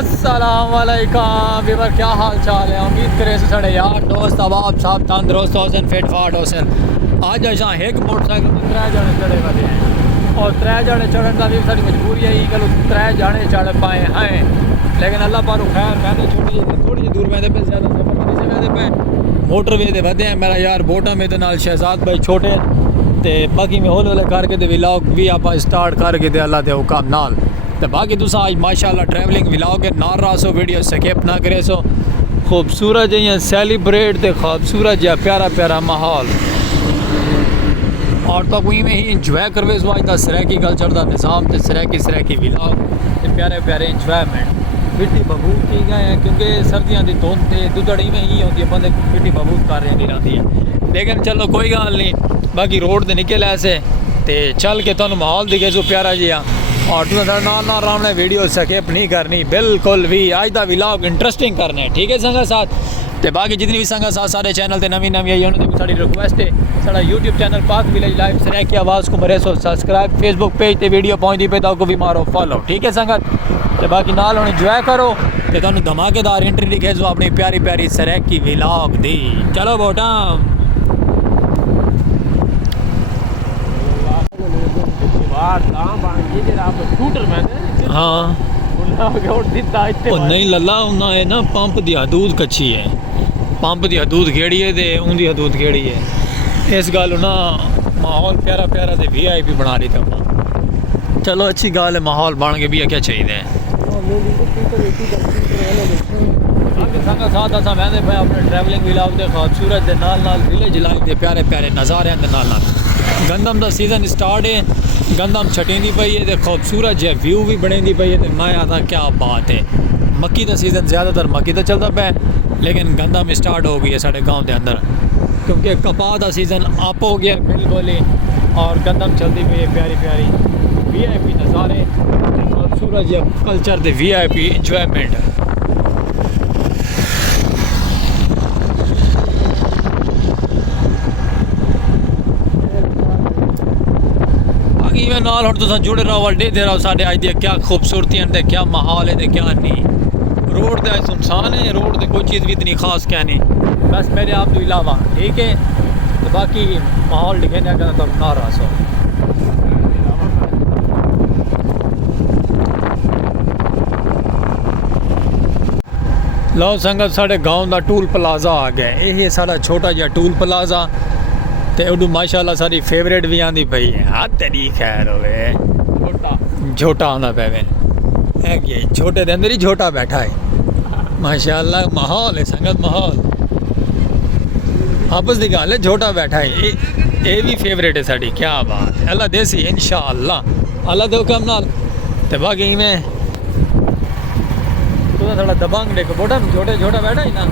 अस्सलाम वालेकुम वीवर, क्या हाल चाल है। उम्मीद करे साढ़े यार दोस्त अबाब साहब तंदुरुस्त होसन फिट फाट होसन। अज असां एक मोटरसाइकिल पर 3 जने चढ़े वाले हैं और 3 जने चढ़न का भी साड़ी मजबूरी है कि 3 जने चढ़ पाए हैं, लेकिन अल्लाह पाक खैर मैंने थोड़ी जी दूर में पे ज़्यादा से पे मोटरवे दे वधे हैं मेरा यार बोटा में नाल शहजाद भाई छोटे ते बाकी में हौले हौले करके ते व्लॉग भी आप स्टार्ट करके दे अल्लाह दे हुक्म नाल। तो बाकी तुसा आज माशाल्लाह ट्रैवलिंग व्लॉग के नाल रहा सो, वीडियो स्किप ना करे सो। खूबसूरत जियां सेलिब्रेट ते खूबसूरत जिहा प्यारा प्यारा माहौल और तो कोई में ही इंजॉय करवे सो। आज का सराकी कल्चर का निज़ाम ते सराकी व्लॉग ते प्यारे प्यारे इंजॉयमेंट पिट्टी बबूत की गए हैं क्योंकि सर्दियों की धुंध ते दुधड़ी में ही होती है, बंदे पिट्टी बबूत कर रही रहती है। लेकिन चलो कोई गल नहीं, बाकी रोड ते निकल ऐसे ते चल के तुहानू माहौल दिखे सो प्यारा जिहा और तुम नाल आराम ने वीडियो स्किप नहीं करनी बिल्कुल भी। आज का व्लॉग इंटरेस्टिंग करने ठीक है संगा साथ। तो बाकी जितनी भी संगा साथ सारे चैनल ते नवी आई उन्होंने साड़ी रिक्वेस्ट है साड़ा यूट्यूब चैनल पाक विलेज लाइव सराय की आवाज़ को मरे सो सब्सक्राइब, फेसबुक पेज ते वीडियो पहुँचती पे तो भी मारो फॉलो ठीक है संगत। तो बाकी नाल हुण इंजॉय करो तो तुहानू धमाकेदार एंट्री दिखे सो अपनी प्यारी प्यारी सराय की व्लॉग दी। चलो बोटा हाँ नहीं लल्ला उन्ना है ना पंप दी हदूद कच्ची है, पंप दी हदूद केड़ी है ते उनकी हदूद केड़ी है, इस गल ना माहौल प्यारा प्यारा ते VIP बना रही था। चलो अच्छी गल है, माहौल बन के भी क्या चाहिए संगा साथ असा वहदे पे अपने ट्रैवलिंग व्लॉग दे खूबसूरत दे नाल विलेज लाइफ दे प्यारे प्यारे नज़ारे दे नाल गंदम दा सीजन स्टार्ट है, गंदम छटेंदी पई है तो खूबसूरत जो व्यू भी बनेंदी पई है। तो मैं आता क्या बात है, मक्की का सीज़न ज़्यादातर मक्की का चलता पे लेकिन गंदम स्टार्ट हो गई है साढ़े गांव के अंदर क्योंकि कपाह का सीज़न अप हो गया बिल्कुल ही और गंदम चलती पई है प्यारी प्यारी VIP नज़ारे खूबसूरत जो कल्चर दे VIP इंजॉयमेंट। मैं नाल तुम जुड़े रहो वाल दे रहो साढ़े अज दी क्या खूबसूरती है, क्या माहौल है क्या नहीं। रोड तो सुनसान है, रोड तो कोई चीज़ भी इतनी खास क्या नहीं, बस मेरे आप तो इलावा ठीक है। तो बाकी माहौल दिखेने का तो ना रहा सो। लो संगत साढ़े गांव का टूल प्लाजा आ गया, यही सारा छोटा जहा टूल प्लाजा ते उडू माशाल्लाह सारी फेवरेट भी आंदी पई है। हाँ तेरी खैर होवे झोटा आंदा पे है छोटे दे अंदर ही झोटा बैठा है माशाल्लाह। माहौल है संगत माहौल आपस की गल है, झोटा बैठा है ये भी फेवरेट है साड़ी। क्या बात है, अल्लाह देसी इंशाअल्लाह अल्लाह दे हुक्म नाल। ते बाकी में तो थोड़ा दबंग देखो बोटा छोटे छोटा बैठा है ना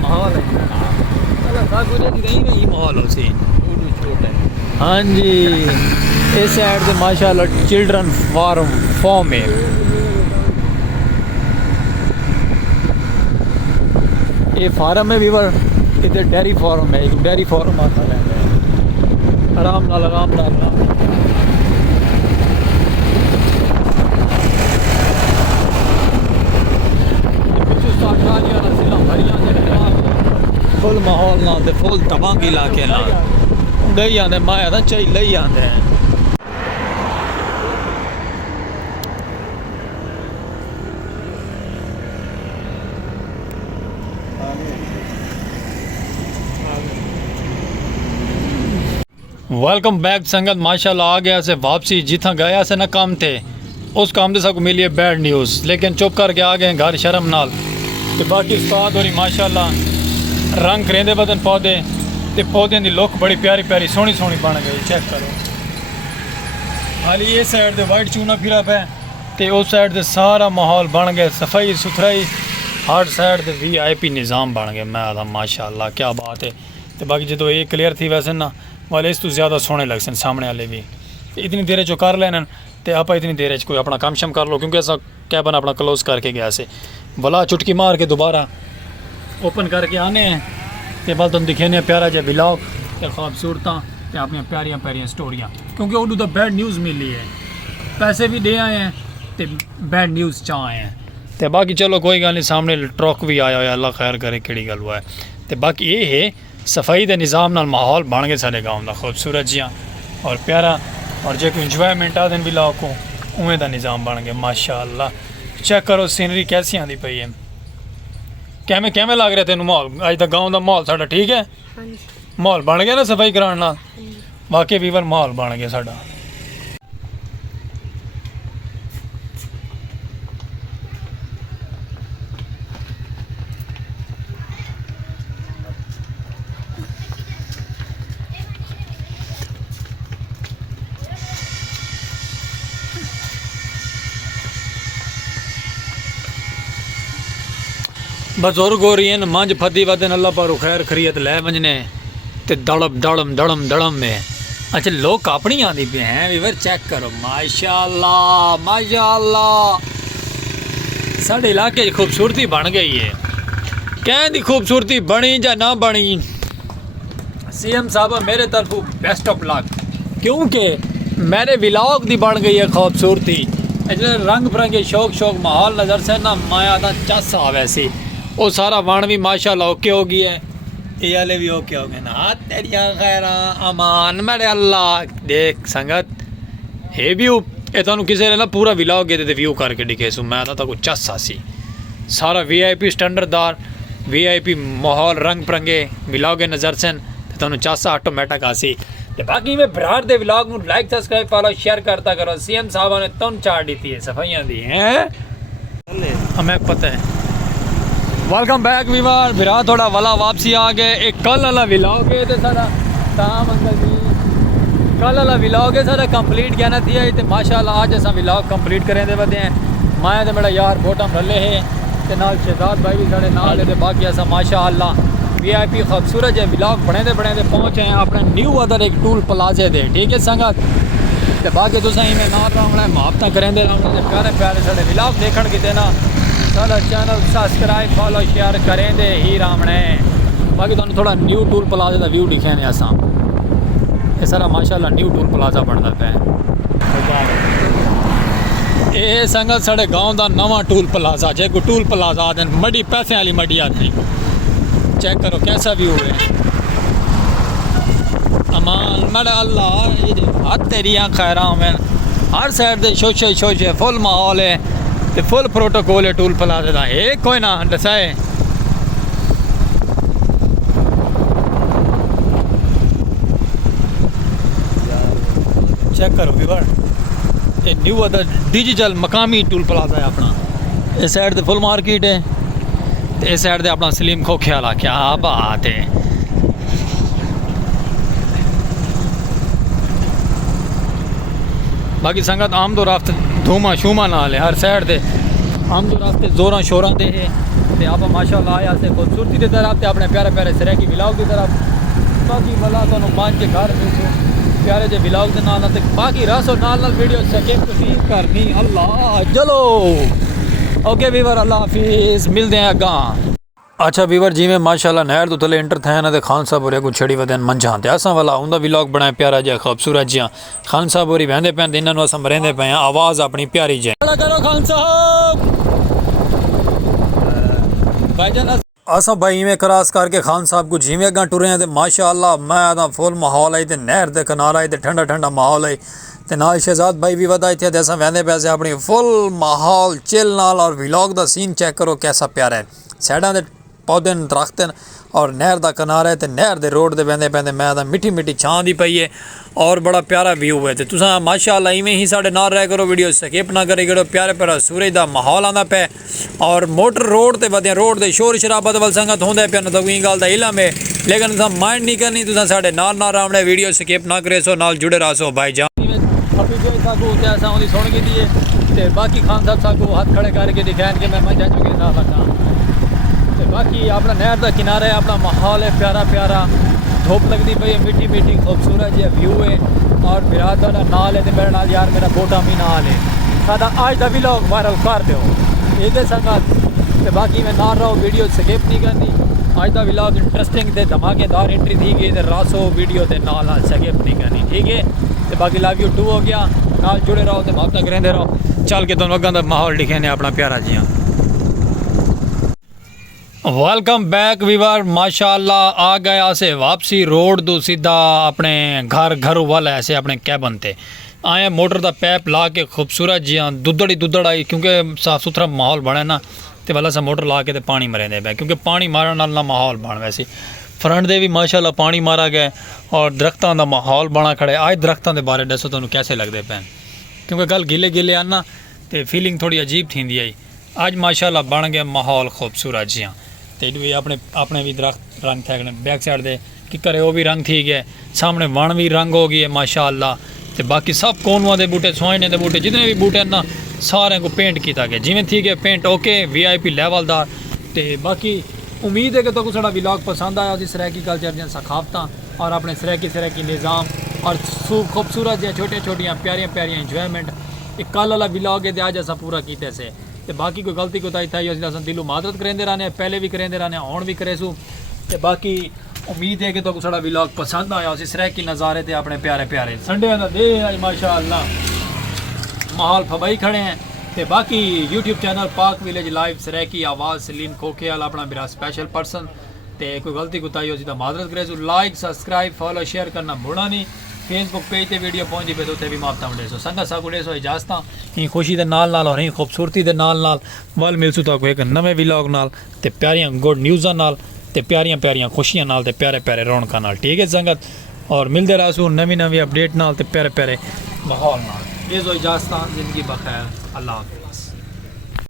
माहौल है माहौल हो सी। हाँ जी इस साइड से माशाल्लाह चिल्ड्रन फार्म है, ये फार्म है वीवर, इधर डेयरी फार्म है, एक डेयरी फार्म आता रहता है आराम नाल आराम नाल। फुल माहौल ना ते फुल तबांग इलाके ना लई आंदे माया ना चाहिए लई आंदे हैं। वेलकम बैक संगत माशाल्लाह आ गया से वापसी जिथा गया से ना काम थे उस काम से सबको मिली है बैड न्यूज़, लेकिन चुप करके आ गए घर शर्म नाल। तो बाकी उस्ताद हो रही माशाल्लाह रंग करेंदे बदन पौधे ते पौधे की लुक बड़ी प्यारी प्यारी सोहनी सोहनी बन गई। चेक करो हाली इस साइड से वाइट चूना फिरा पे ते उस साइड से सारा माहौल बन गया सफाई सुथराई, हर साइड से VIP निज़ाम बन गया। मैं आता माशाल्लाह क्या बात है। तो बाकी जो ये क्लियर थी वैसे ना वाले इस तो ज़्यादा सोहने लग सन सामने वाले भी। इतनी देर जो कर लेना तो आप इतनी देर कोई अपना काम शम कर लो क्योंकि ऐसा कैबन अपना क्लोज करके गया से भला चुटकी मार के दोबारा ओपन करके आने हैं तो बल तुम दिखे प्यारा जहा व्लॉग ते खूबसूरत ते अपनी प्यारियां प्यारियां स्टोरियां क्योंकि उदू तो बैड न्यूज़ मिली है, पैसे भी दे आए हैं तो बैड न्यूज़ चाह आए हैं। तो बाकी चलो कोई गल नहीं, सामने ट्रक भी आया हुआ, अल्लाह खैर करे केड़ी गल हुआ है। तो बाकी ये है सफाई के निज़ाम नाल माहौल बन गए सारे गाँव का खूबसूरत जिहा और प्यारा, और जो कोई इंजॉयमेंट आ दिन भी लाओ को उवें का निज़ाम बन गया माशाअल्लाह। चेक करो सीनरी कैसी आती पई है, कैमें कैमें लग रहा तेन माहौल? अज तक गाँव का माहौल साडा ठीक है, माहौल बन गया ना सफाई कराने नाल, वाकई वीवर माहौल बन गया साडा। बुजुर्ग हो रही है मंझ फदी वदन अल्लाह पर खैर खरीत लै वंजने ते दड़म दड़म दड़म दड़म में। अच्छा लोग अपनी आंदी पे हैं वीवर, चेक करो माशाअल्लाह माशाअल्लाह। साढ़े इलाके की खूबसूरती बन गई है, कहने की खूबसूरती बनी या ना बनी, सीएम साहब मेरे तरफों बेस्ट ऑफ लक, क्योंकि मेरे विलाग की बन गई है खूबसूरती। रंग बिरंगे शौक शौक माहौल नज़र से ना माया का चस आ वैसे वो सारा वण भी माशाअल्लाह ओके हो गई है, ये वाले भी ओके हो गए ना। तेरिया खैरा अमान मेरे अल्लाह। देख संगत ये व्यू ये तुहानू किसी ने ना पूरा विलाग गए व्यू करके दिखे सू, मैं तो कुछ चस सी सारा VIP स्टैंडर्डदार VIP माहौल रंग बिरंगे विलाग नज़र सन तो तुहानू चस ऑटोमैटिक आसी। तो बाकी मैं बिरार दे विलाग नू लाइक सब्सक्राइब फॉलो शेयर करता करो। सीएम साहब ने तुम चार दी है सफाइयाँ दी हैं, हमें पता है। वेलकम बैक वीवर, बिरा थोड़ा वाला वापसी आ गए। एक कल वाला विलाग है तो सारा ताम अंकल जी कल वाला विलाग है सारा कंप्लीट क्या ना थी तो माशाअल्लाह आज असा विलाग कंप्लीट करें दे बदे हैं। मैं तो मेरा यार बोटम रले है तो नाल शहजाद भाई भी साढ़े नाल है। बाकी असा माशाअल्लाह VIP खूबसूरत है विलाग बने दे पहुँचे हैं अपने न्यू अदर एक टूल प्लाजे दे, ठीक है संगत। तो बाकी तुम इवें ना रहा मुहब्बत करेंदे रहना, प्यारे प्यारे साढ़े विलाग देखण की देना, सारा चैनल सब्सक्राइब फॉलो शेयर करें दे ही रामने। बाकी तुहानू थोड़ा न्यू टूल प्लाजा का व्यू दिखे ने असा, ये सारा माशाअल्लाह न्यू टूल प्लाजा बनता पे। ये संगत साढ़े गाँव का नवा टूल प्लाजा, जे कोई टूल प्लाजा आते मडी पैसे वाली मडी आती, चेक करो कैसा व्यू है। अमान मेरा अल्लाह हाथ तेरिया खैरा में हर साइड दे शोशे शोशे फुल माहौल है तो फुल प्रोटोकॉल है टूल प्लाजे का। एक कोई ना दसाए चेक करो व्यूअर, ये न्यू अदर डिजिटल मकामी टूल प्लाजा है अपना। इस साइड ते फुल मार्केट है तो इस साइड ते अपना सलीम खोखे वाला, क्या बात है। बाकी संगत आमदो राफ्त धूमा शूमा नाल है हर साइड दे, आमदो राफ्ते जोरा शोरा दे है ते आप माशाअल्लाह आया से खूबसूरती की तरफ अपने प्यारे प्यारे सिरे की विलाग की तरफ। बाकी भला तुहानू मान के घर मिलूँ प्यारे जे विलाग के नाल ते बाकी रसो नाल वीडियो स्किप नहीं करनी। अल्लाह चलो ओके वीवर, अल्लाह हाफिज़, मिलते हैं अगा। अच्छा वीवर जिमें माशाअल्लाह नहर तो थले इंटर थे ना खान साहब हो कुछ छड़ी वदन मंझा तो असा वाला उनका विलॉग बनाया प्यारा जहा खूबसूरत जिहा। खान साहब होरी बहते पे इन्होंने असम रेंदे पे आवाज़ अपनी प्यारी जै करो खान साहब भाईजान। असा भाई इवें क्रॉस करके खान साहब को जिमें अगर टुरे हैं तो माशाअल्लाह मैं फुल माहौल आई तो नहर के किनारा आई तो ठंडा ठंडा माहौल आई तो नाल शहजाद भाई भी वधा इतने तो असा वहदे पैसे अपनी फुल माहौल चिल नाल। और विलॉग का सीन चेक करो कैसा प्यारा है, साइडा के पौधे दरख्त हैं और नहर का किनारा है तो नहर के रोड के बहते पैंते मैं मिठी मिठी छां दी पई है और बड़ा प्यारा व्यू है। तो तुसा माशाअल्लाह इवें ही साढ़े नाल रह करो, वीडियो स्किप ना करे करो। प्यारे प्यारा सूरज का माहौल आंदा पे और मोटर रोड ते वधिया रोड दे शोर शराबा वल संगत होंदे पे न तो कोई गल दा इलम है, लेकिन तुसा माइंड नहीं करनी, तुसा साढ़े नाल रावणे वीडियो स्किप ना करे सो नाल जुड़े रहो भाई जान। सुन की दी बाकी खान साहब साहब हाथ खड़े करके दिखाएं कि मैं मंझा चुके ना बता। बाकी अपना नहर का किनारा है, अपना माहौल है प्यारा प्यारा, धूप लगती पई है, मीठी मीठी खूबसूरत जी व्यू है और मेरा थोड़ा नाल है तो मेरे नाल यार मेरा बोटा भी नाल है। सादा आज का विलॉग वायरल कर दो ये संगत। तो बाकी मैं ना रहा वीडियो स्किप नहीं करनी, आज का विलॉग इंटरेस्टिंग थे धमाकेदार एंट्री थी गई तो रासो वीडियो के नाल स्किप नहीं करनी, ठीक है। तो बाकी लव यू 2 हो गया, नाल जुड़े रहो तो मोहब्बत करेंदे रहो। चल के दोनों अगों का माहौल दिखे ने अपना प्यारा जिहा। वेलकम बैक वीवर माशाल्लाह आ गया से वापसी रोड तो सीधा अपने घर वाल ऐसे अपने कैबन थे आए मोटर का पैप ला के खूबसूरत जी हाँ दुद्धड़ आई क्योंकि साफ सुथरा माहौल बने ना तो वाला सा मोटर ला के तो पानी मरे दे पे क्योंकि पानी मारन नाल ना माहौल बन वैसे फ्रंट दे भी माशाल्लाह पानी मारा गया और दरख्तों का माहौल बना खड़े आज दरख्तों के बारे दसो तुहानू कैसे लगते पे क्योंकि गल गिले गिले आना तो फीलिंग थोड़ी अजीब थी आई अज माशाल्लाह बन गया माहौल खूबसूरत जी हाँ तो भी अपने भी दरख्त रंग थे बैक साइड दे कि करे वो भी रंग थी गए सामने वन भी रंग हो गई है माशाल्लाह तो बाकी सब कोनुआ के बूटे सोहने के बूटे जितने भी बूटे ना सारे को पेंट किया गया जिमें थी गया पेंट ओके VIP लैवल का तो बाकी उम्मीद है कि तो साड़ा व्लॉग पसंद आया सरैकी कल्चर दी सखावत और अपने सरैकी निज़ाम और खूबसूरत जो छोटिया छोटिया प्यारियां प्यारियां इंजॉयमेंट एक कल वाला व्लॉग है अज अस पूरा किए से तो बाकी कोई गलती कोताही थी अस दिलों मादरत करेंदे रहने पहले भी करेंदे रहने हुण भी करेसू तो बाकी उम्मीद है कि तो साड़ा व्लॉग पसंद आया उस सरैकी नज़ारे थे अपने प्यारे प्यारे संडे का दे अज माशाअल्लाह माहौल फबाई खड़े हैं तो बाकी YouTube चैनल पाक विलेज लाइव सरैकी आवाज़ सलीम खोखेवाल अपना मेरा स्पेशल पर्सन तो कोई गलती कोताही हो मादरत करे लाइक सब्सक्राइब फॉलो शेयर करना भूलना नहीं फेसबुक पेज पे वीडियो पहुंची पे तो भी माफता डेसो संगा साकू डेसो इजाजत ही खुशी के नाल और ही खूबसूरती के नाल वल मिलसू तो एक नवे व्लॉग नाल ते प्यारियां गुड न्यूज़ां नाल ते प्यारियां प्यारियां खुशियां नाल ते प्यारे प्यारे रौनकां नाल ठीक है संगत और मिलते रहसू नवी नवी अपडेट नाल ते प्यारे प्यारे माहौल नाल ये जो इजाजत जिंदगी बखैर अल्लाह।